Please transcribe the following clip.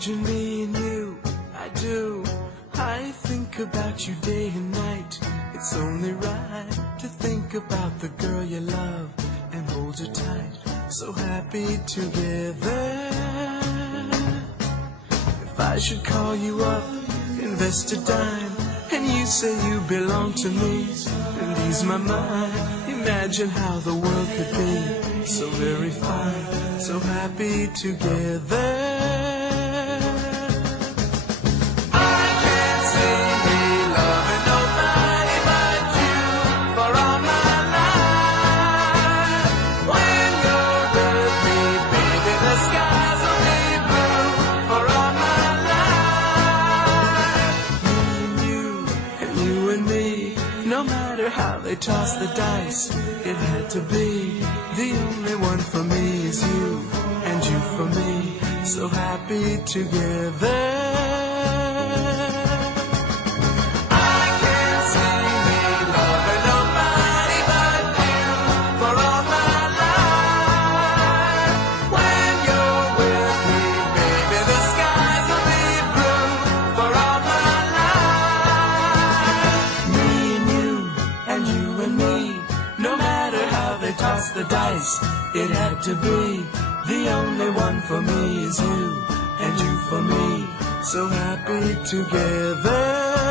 Imagine me and you, I do. I think about you day and night. It's only right to think about the girl you love and hold her tight. So happy together. If I should call you up, invest a dime, and you say you belong to me, and ease my mind. Imagine how the world could be so very fine, so happy together. I can't see me loving nobody but you for all my life. When you're with me, baby, the skies will be blue for all my life. Me and me, no matter how they toss the dice, it had to be. The only one for me is you, and you for me, so happy together. I can't see me loving nobody but you for all my life. When you're with me, baby, the skies will be blue for all my life. Me and me, no matter how they toss the dice, it had to be. The only one for me is you, and you for me, so happy together.